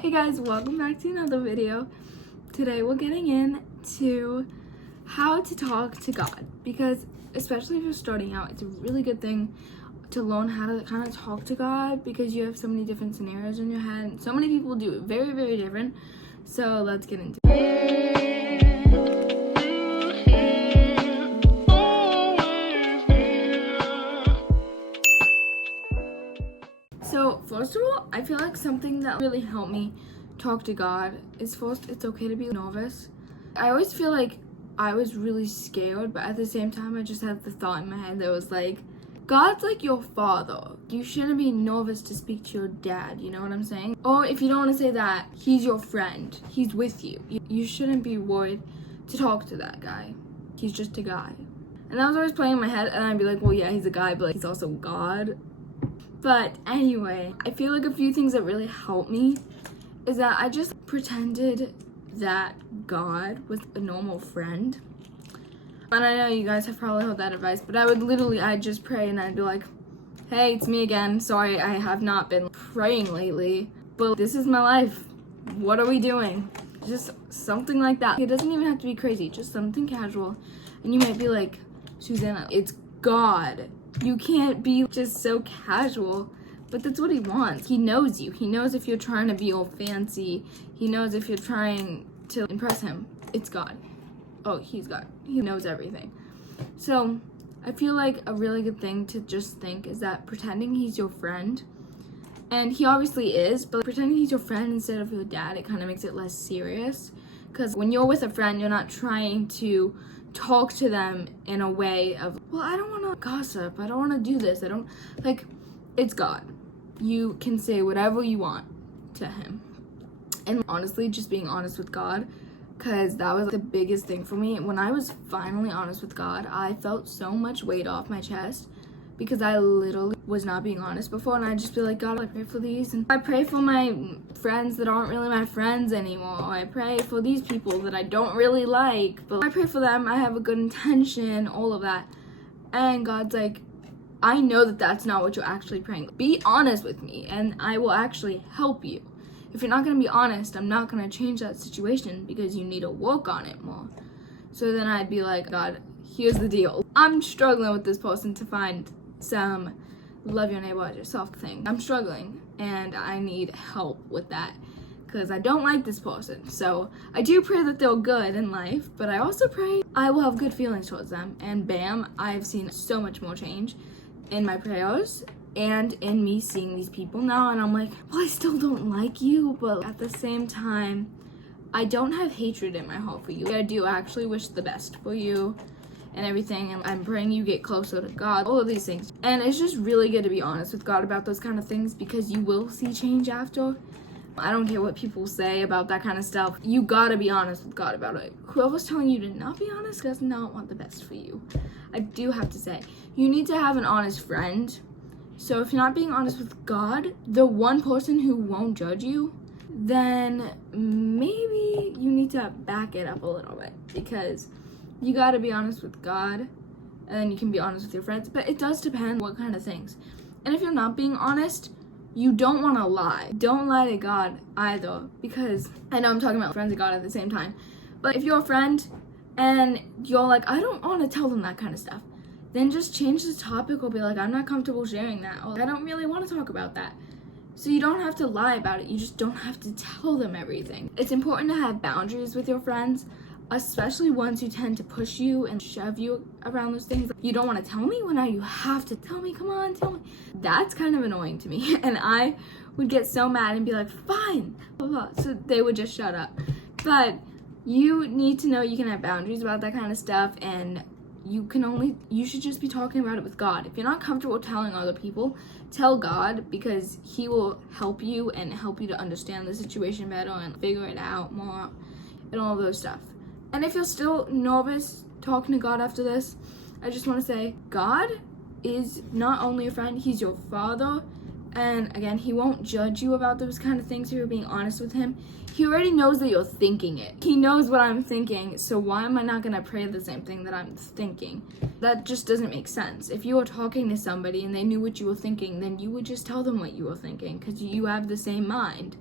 Hey guys, welcome back to another video. Today we're getting into how to talk to God, because especially if you're starting out, it's a really good thing to learn how to kind of talk to God, because you have so many different scenarios in your head and so many people do it very, very different. So let's get into it. So first of all, I feel like something that really helped me talk to God is first, it's okay to be nervous. I always feel like I was really scared, but at the same time I just had the thought in my head that was like, God's like your father. You shouldn't be nervous to speak to your dad, you know what I'm saying? Or if you don't want to say that, he's your friend. He's with you. You shouldn't be worried to talk to that guy. He's just a guy. And that was always playing in my head, and I'd be like, well, yeah, he's a guy, but like, he's also God. But anyway, I feel like a few things that really helped me is that I just pretended that God was a normal friend. And I know you guys have probably heard that advice, but I'd just pray and I'd be like, hey, it's me again. Sorry, I have not been praying lately, but this is my life. What are we doing? Just something like that. It doesn't even have to be crazy, just something casual. And you might be like, Susanna, it's God. You can't be just so casual, but that's what he wants. He knows you. He knows if you're trying to be all fancy. He knows if you're trying to impress him. It's God. Oh, he's God. He knows everything. So I feel like a really good thing to just think is that pretending he's your friend, and he obviously is, but pretending he's your friend instead of your dad, it kind of makes it less serious. Because when you're with a friend, you're not trying to talk to them in a way of, well, I don't want to gossip, I don't want to do this, I don't, like, it's God. You can say whatever you want to him. And honestly, just being honest with God, because that was the biggest thing for me. When I was finally honest with God, I felt so much weight off my chest, because I literally was not being honest before, and I'd just be like, God, I pray for these, and I pray for my friends that aren't really my friends anymore. I pray for these people that I don't really like, but I pray for them, I have a good intention, all of that. And God's like, I know that that's not what you're actually praying. Be honest with me, and I will actually help you. If you're not going to be honest, I'm not going to change that situation, because you need to work on it more. So then I'd be like, God, here's the deal. I'm struggling with this person to find some love your neighbor as yourself thing. I'm struggling and I need help with that, because I don't like this person. So I do pray that they're good in life, but I also pray I will have good feelings towards them. And bam, I've seen so much more change in my prayers and in me seeing these people now, and I'm like, well, I still don't like you, but at the same time, I don't have hatred in my heart for you. I do actually wish the best for you and everything, and I'm praying you get closer to God, all of these things. And it's just really good to be honest with God about those kind of things, because you will see change after. I don't care what people say about that kind of stuff. You gotta be honest with God about it. Whoever's telling you to not be honest does not want the best for you. I do have to say, you need to have an honest friend. So if you're not being honest with God, the one person who won't judge you, then maybe you need to back it up a little bit, because you gotta be honest with God, and then you can be honest with your friends. But it does depend what kind of things. And if you're not being honest, you don't want to lie. Don't lie to God either, because I know I'm talking about friends of God at the same time. But if you're a friend and you're like, I don't want to tell them that kind of stuff, then just change the topic, or be like, I'm not comfortable sharing that, or I don't really want to talk about that. So you don't have to lie about it. You just don't have to tell them everything. It's important to have boundaries with your friends, especially ones who tend to push you and shove you around those things. You don't want to tell me? Well, now you have to tell me. Come on, tell me. That's kind of annoying to me. And I would get so mad and be like, fine. Blah, blah. So they would just shut up. But you need to know you can have boundaries about that kind of stuff, and you should just be talking about it with God. If you're not comfortable telling other people, tell God, because he will help you and help you to understand the situation better and figure it out more and all those stuff. And if you're still nervous talking to God after this, I just want to say, God is not only a friend, he's your father. And again, he won't judge you about those kind of things if you're being honest with him. He already knows that you're thinking it. He knows what I'm thinking, so why am I not going to pray the same thing that I'm thinking? That just doesn't make sense. If you were talking to somebody and they knew what you were thinking, then you would just tell them what you were thinking, because you have the same mind.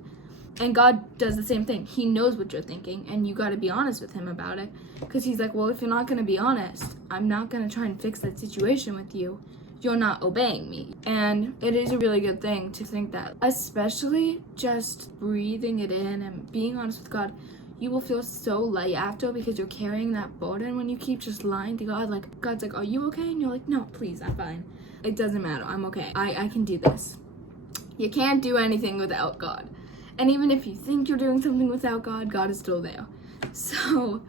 And God does the same thing. He knows what you're thinking, and you got to be honest with him about it. Because he's like, well, if you're not going to be honest, I'm not going to try and fix that situation with you. You're not obeying me. And it is a really good thing to think that, especially just breathing it in and being honest with God. You will feel so light after, because you're carrying that burden when you keep just lying to God. Like, God's like, are you okay? And you're like, no, please, I'm fine. It doesn't matter. I'm okay. I can do this. You can't do anything without God. And even if you think you're doing something without God, God is still there. So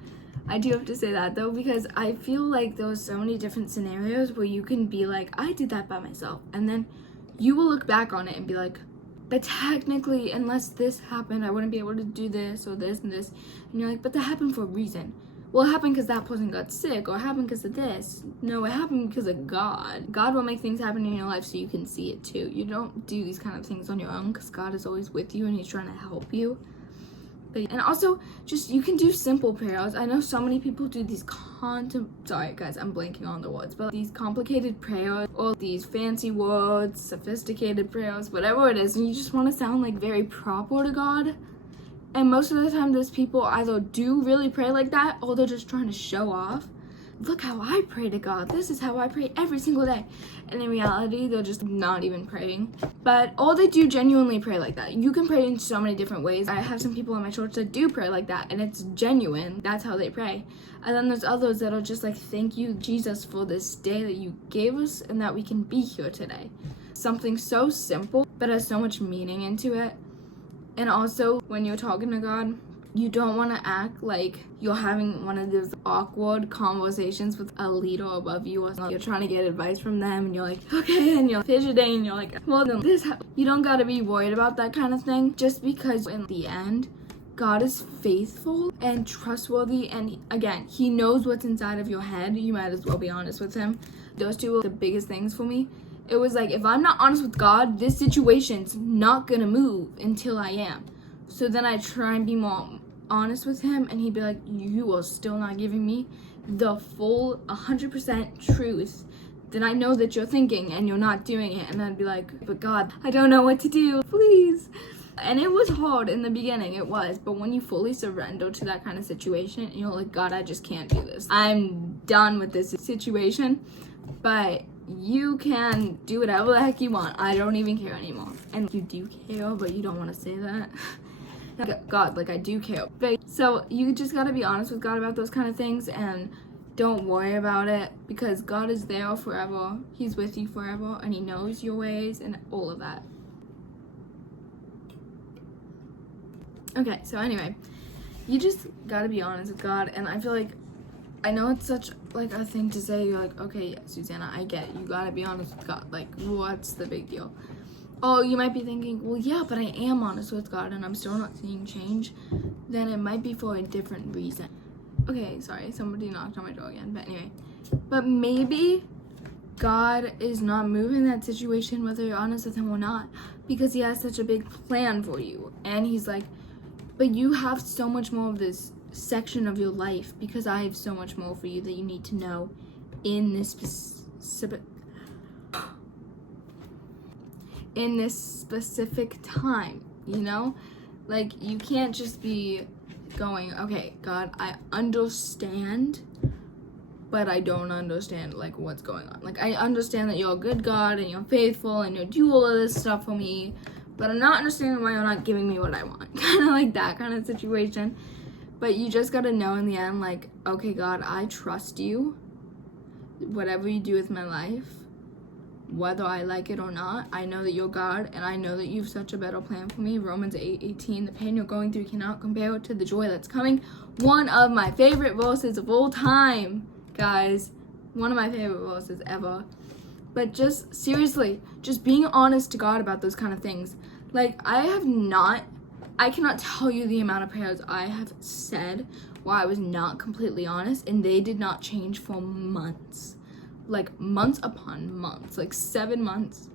I do have to say that, though, because I feel like there's so many different scenarios where you can be like, I did that by myself. And then you will look back on it and be like, but technically, unless this happened, I wouldn't be able to do this or this and this. And you're like, but that happened for a reason. Well, it happened because that person got sick, or it happened because of this. No, it happened because of God. God will make things happen in your life so you can see it too. You don't do these kind of things on your own, because God is always with you and he's trying to help you. And also, just, you can do simple prayers. I know so many people do these sorry guys, I'm blanking on the words, but these complicated prayers, or these fancy words, sophisticated prayers, whatever it is, and you just want to sound like very proper to God. And most of the time, those people either do really pray like that, or they're just trying to show off. Look how I pray to God. This is how I pray every single day. And in reality, they're just not even praying. But all they do genuinely pray like that. You can pray in so many different ways. I have some people in my church that do pray like that, and it's genuine. That's how they pray. And then there's others that are just like, thank you, Jesus, for this day that you gave us and that we can be here today. Something so simple, but has so much meaning into it. And also, when you're talking to God, you don't want to act like you're having one of those awkward conversations with a leader above you, or you're trying to get advice from them and you're like, okay, and you're fidgeting and you're like, well, then you don't got to be worried about that kind of thing, just because in the end, God is faithful and trustworthy, and again, he knows what's inside of your head. You might as well be honest with him. Those two were the biggest things for me. It was like, if I'm not honest with God, this situation's not gonna move until I am. So then I try and be more honest with him, and he'd be like, you are still not giving me the full 100% truth that I know that you're thinking, and you're not doing it. And I'd be like, but God, I don't know what to do, please. And it was hard in the beginning, it was, but when you fully surrender to that kind of situation, and you're like, God, I just can't do this. I'm done with this situation, but you can do whatever the heck you want. I don't even care anymore. And you do care, but you don't want to say that. God, like, I do care. But so you just got to be honest with God about those kind of things, and don't worry about it, because God is there forever. He's with you forever, and he knows your ways and all of that. Okay, so anyway, you just got to be honest with God. And I feel like, I know it's such like a thing to say. You're like, okay, Susanna, I get it. You gotta be honest with God. Like, what's the big deal? Oh, you might be thinking, well, yeah, but I am honest with God and I'm still not seeing change. Then it might be for a different reason. Okay, sorry, somebody knocked on my door again. But anyway, but maybe God is not moving that situation whether you're honest with him or not, because he has such a big plan for you. And he's like, but you have so much more of this section of your life, because I have so much more for you that you need to know in this specific time, you know? Like, you can't just be going, okay, God, I understand, but I don't understand, like, what's going on. Like, I understand that you're a good God and you're faithful and you do all of this stuff for me, but I'm not understanding why you're not giving me what I want. Kind of like that kind of situation. But you just gotta know in the end, like, okay, God, I trust you. Whatever you do with my life, whether I like it or not, I know that you're God, and I know that you have such a better plan for me. Romans 8:18, the pain you're going through cannot compare to the joy that's coming. One of my favorite verses of all time, guys. One of my favorite verses ever. But just, seriously, just being honest to God about those kind of things. Like, I cannot tell you the amount of prayers I have said where I was not completely honest, and they did not change for months. Like, months upon months. Like, 7 months.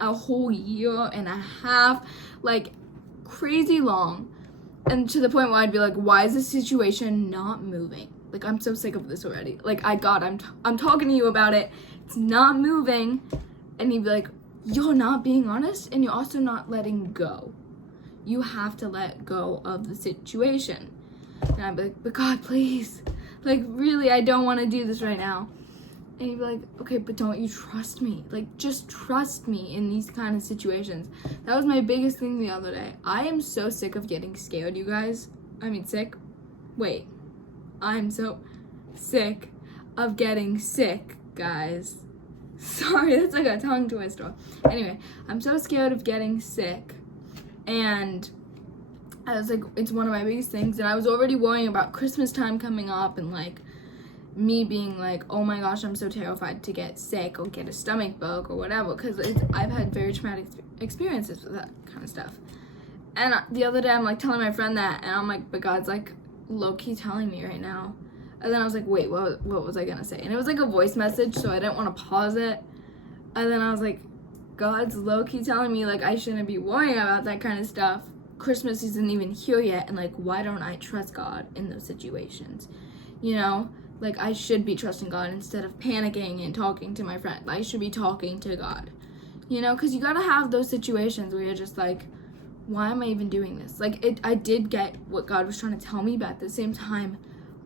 A whole year and a half. Like, crazy long. And to the point where I'd be like, why is this situation not moving? Like, I'm so sick of this already. Like, I'm talking to you about it. It's not moving. And he'd be like, you're not being honest, and you're also not letting go. you have to let go of the situation. And I'd be like, but God, please, like, really, I don't want to do this right now. And you'd be like, okay, but don't you trust me? Like, just trust me in these kind of situations. That was my biggest thing the other day. I am so sick of getting scared, you guys. I mean, sick? Wait. I'm so sick of getting sick, guys. Sorry, that's like a tongue twister. Anyway, I'm so scared of getting sick. And I was like, it's one of my biggest things. And I was already worrying about Christmas time coming up and like me being like, oh my gosh, I'm so terrified to get sick or get a stomach bug or whatever, because I've had very traumatic experiences with that kind of stuff. And the other day I'm like telling my friend that, and I'm like, but God's like low-key telling me right now. And then I was like, wait, what was I gonna say? And it was like a voice message, so I didn't want to pause it. And then I was like, God's low-key telling me like I shouldn't be worrying about that kind of stuff. Christmas isn't even here yet, and like, why don't I trust God in those situations? You know, like, I should be trusting God instead of panicking and talking to my friend. I should be talking to God, you know, because you gotta have those situations where you're just like, why am I even doing this? Like, I did get what God was trying to tell me, but at the same time,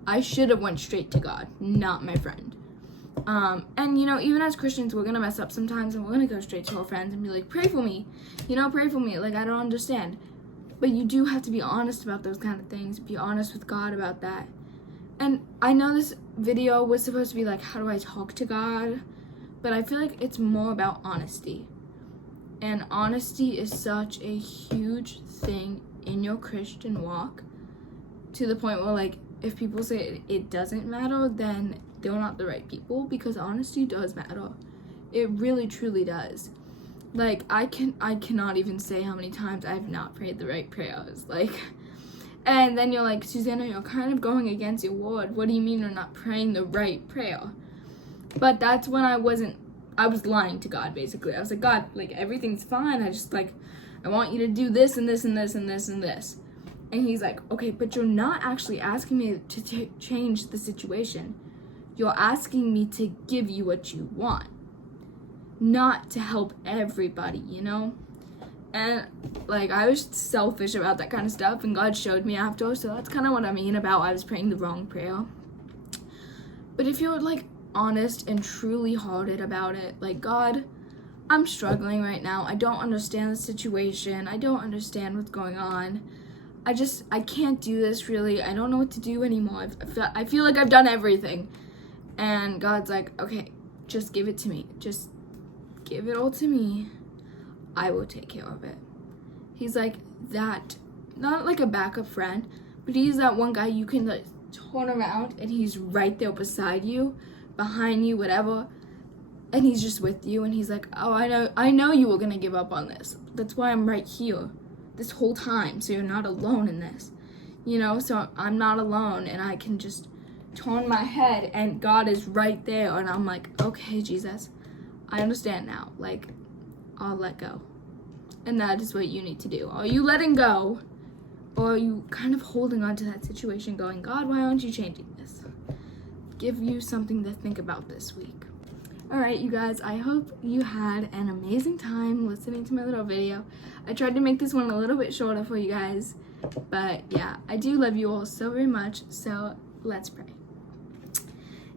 I should have went straight to God, not my friend. And you know, even as Christians, we're gonna mess up sometimes, and we're gonna go straight to our friends and be like, pray for me, you know, pray for me. Like, I don't understand. But you do have to be honest about those kind of things. Be honest with God about that. And I know this video was supposed to be like, how do I talk to God? But I feel like it's more about honesty. And honesty is such a huge thing in your Christian walk, to the point where, like, if people say it doesn't matter, then they're not the right people, because honesty does matter. It really, truly does. Like, I cannot even say how many times I've not prayed the right prayers. Like, and then you're like, Susanna, you're kind of going against your word. What do you mean you're not praying the right prayer? But that's when I was lying to God, basically. I was like, God, like, everything's fine. I just, like, I want you to do this and this and this and this and this. And he's like, okay, but you're not actually asking me to change the situation. You're asking me to give you what you want, not to help everybody, you know? And, like, I was selfish about that kind of stuff, and God showed me after, so that's kind of what I mean about I was praying the wrong prayer. But if you're, like, honest and truly hearted about it, like, God, I'm struggling right now. I don't understand the situation. I don't understand what's going on. I can't do this, really. I don't know what to do anymore. I feel like I've done everything. And God's like, okay, just give it to me. Just give it all to me. I will take care of it. He's like that, not like a backup friend, but he's that one guy you can, like, turn around and he's right there beside you, behind you, whatever, and he's just with you, and he's like, oh, I know you were gonna give up on this. That's why I'm right here this whole time, so you're not alone in this, you know? So I'm not alone, and I can just turn my head, and God is right there, and I'm like, okay, Jesus, I understand now. Like, I'll let go. And that is what you need to do. Are you letting go, or are you kind of holding on to that situation going, God, why aren't you changing this? Give you something to think about this week. All right, you guys, I hope you had an amazing time listening to my little video. I tried to make this one a little bit shorter for you guys, but yeah, I do love you all so very much, so let's pray.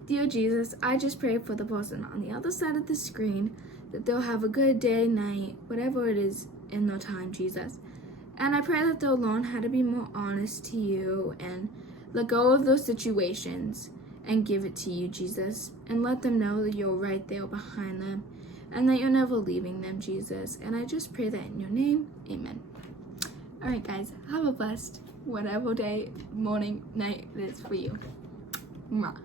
Dear Jesus, I just pray for the person on the other side of the screen, that they'll have a good day, night, whatever it is in their time, Jesus. And I pray that they'll learn how to be more honest to you and let go of those situations and give it to you, Jesus. And let them know that you're right there behind them and that you're never leaving them, Jesus. And I just pray that in your name, amen. All right, guys, have a blessed whatever day, morning, night it is for you. Mwah.